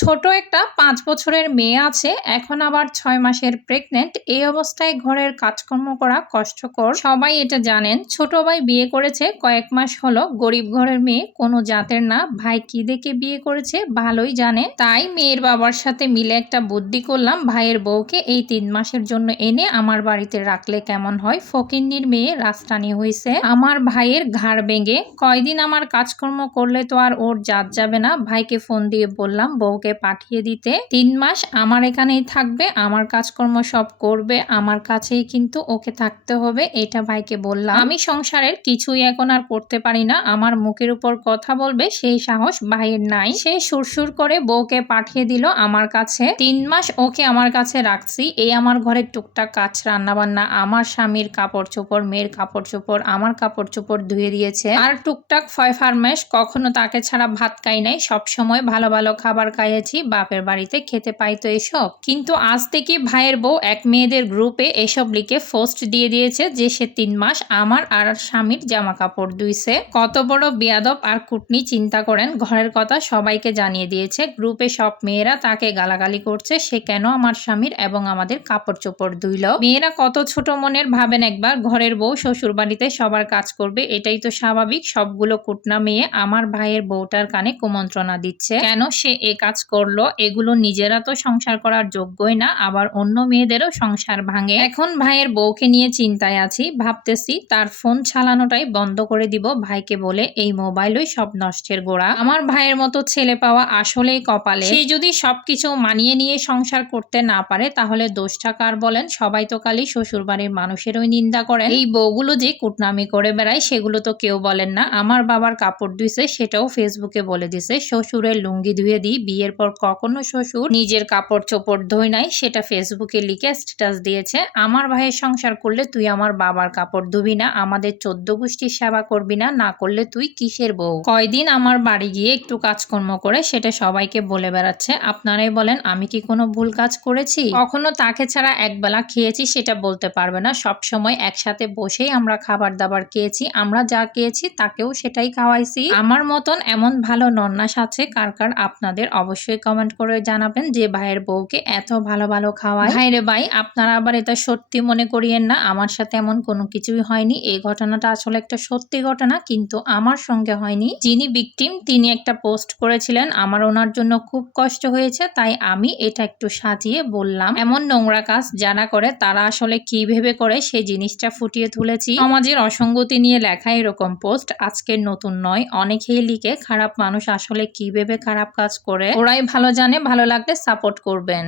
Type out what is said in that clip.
ছোট একটা ৫ বছরের মেয়ে আছে, এখন আবার ৬ মাসের প্রেগন্যান্ট। এই অবস্থায় ঘরের কাজকর্ম করা কষ্টকর। সবাই এটা জানেন। ছোট ভাই বিয়ে করেছে কয়েক মাস হলো। গরিব ঘরের মেয়ে, কোনো জাতের না। ভাই কি দেখে বিয়ে করেছে ভালোই জানে। তাই মেয়ের বাবার সাথে মিলে একটা বুদ্ধি করলাম, ভাইয়ের বউকে এই ৩ মাসের জন্য এনে আমার বাড়িতে রাখলে কেমন হয়। ফকিন্নির মেয়ে রাজরানী হইছে। আমার ভাইয়ের ঘাড় ভেঙে কয়দিন আমার কাজকর্ম করলে তো আর ওর জাত যাবে না। ভাইকে ফোন দিয়ে বললাম বউকে পাঠিয়ে দিতে। ৩ মাস আমার এখানেই থাকবে, আমার কাজকর্ম সব করবে, আমার কাছেই কিন্তু ওকে থাকতে হবে। এটা ভাইকে বললাম। আমি সংসারের কিছুই এখন আর করতে পারি না, আমার মুখের উপর কথা বলবে সেই সাহস ভাইয়ের নাই। সে সুরসুর করে বউকে পাঠিয়ে দিল আমার কাছে। ৩ মাস ওকে আমার কাছে রাখছি। এই আমার ঘরের টুকটাক কাজ, রান্না বান্না, আমার স্বামীর কাপড় চোপড়, মেয়ের কাপড় চোপড়, আমার কাপড় চোপড় ধুয়ে দিয়েছে। আর টুকটাক ফরমাইশ, কখনো তাকে ছাড়া ভাত খাই নাই। সবসময় ভালো ভালো খাবার খাইয়েছি, বাপের বাড়িতে খেতে পাইতো এসব। কিন্তু আজ থেকে ভাইয়ের বউ এক মেয়েদের গ্রুপে এসব লিখে পোস্ট দিয়ে দিয়েছে যে সে ৩ মাস আমার আর স্বামীর জামা কাপড় ধুইছে। কত বড় বেয়াদব আর কুটনি চিন্তা করেন। ঘরের কথা সবাইকে জানিয়ে দিয়েছে। গ্রুপে সব মেয়েরা তাকে গালাগালি করছে, সে কেন আমার স্বামীর এবং আমাদের কাপড় চোপড় ধুইল। মেয়েরা কত ছোট মনের ভাবেন একবার। ঘরের বউ শ্বশুর বাড়িতে সবার কাজ করবে, এটাই তো স্বাভাবিক। সবগুলো কুটনা মেয়ে আমার ভাইয়ের বউটার কানে কুমন্ত্রণা দিচ্ছে, কেন সে এ কাজ করলো। এগুলো নিজেরা তো সংসার করার যোগ্যই না, আবার অন্য মেয়েদেরও সংসার ভাঙে। এখন ভাইয়ের বউকে নিয়ে চিন্তায় আছি, ভাবতেছি তার ফোন চালানোটাই বন্ধ করে দিব। ভাইকে বলে এই মোবাইলই সব নষ্টের গোড়া। আমার ভাইয়ের মতো ছেলে পাওয়া আসলেই কপালে। সে যদি সবকিছু মানিয়ে নিয়ে সংসার করতে না পারে তাহলে দোষটা কার বলেন। সবাই তো খালি শ্বশুর বাড়ির মানুষেরই নিন্দা করেন। এই বউগুলো যে কুটনামি করে বেড়ায় সেগুলো তো কেউ বলেন না। আমার বাবার কাপড় ধুইছে সেটাও ফেসবুকে বলে দিছে। শ্বশুরের লুঙ্গি ধুয়ে দিই, বিয়ের পর কখনো শ্বশুর নিজের কাপড় চোপড় ধুই নাই, সেটা ফেসবুকে লিখে স্ট্যাটাস দিয়েছে। আমার ভাইয়ের সংসার করলে তুই আমার বাবার কাপড় ধুবি না, আমাদের 14 গোষ্ঠীর সেবা করবি না, না করলে তুই কিসের বউ। কয়দিন আমার বাড়ি গিয়ে একটু কাজকর্ম করে সেটা সবাইকে বলে বেড়াচ্ছে। আপনারাই বলেন আমি কি কোনো ভুল কাজ করেছি? কখনো তাকে ছাড়া একবেলা খেয়েছি সেটা বলতে পারবে না। সব সময় একসাথে বসেই আমরা খাবার দাবার খেয়েছি, আমরা যা খেয়েছি তাকেও সেটাই খাওয়াইছি। আমার মতন এমন ভালো নন্নাস আছে কার কার আপনাদের অবশ্যই কমেন্ট করে জানাবেন যে ভাইয়ের বউকে এত ভালো ভালো খাওয়ায়। ভাইরে ভাই, আপনারা আবার এটা সত্যি মনে করিয়েন না, আমার সাথে এমন কোনো কিছুই হয়নি। এই ঘটনাটা আসলে একটা সত্যি ঘটনা, কিন্তু আমার সঙ্গে হয়নি। যিনি ভিকটিম তিনি একটা পোস্ট করেছিলেন, আমার ওনার জন্য খুব কষ্ট হয়েছে, তাই আমি এটা একটু সাজিয়ে বললাম। এমন নোংরা কাজ যারা করে তারা আসলে কি ভেবে করে সেই জিনিসটা ফুটিয়ে তুলেছি। সমাজের অসঙ্গতি নিয়ে লেখা এরকম পোস্ট আজকের নতুন নয়, অনেকেই লিখে। খারাপ মানুষ আসলে কি ভেবে খারাপ কাজ করে ওরাই ভালো জানে। ভালো লাগলে সাপোর্ট করবেন।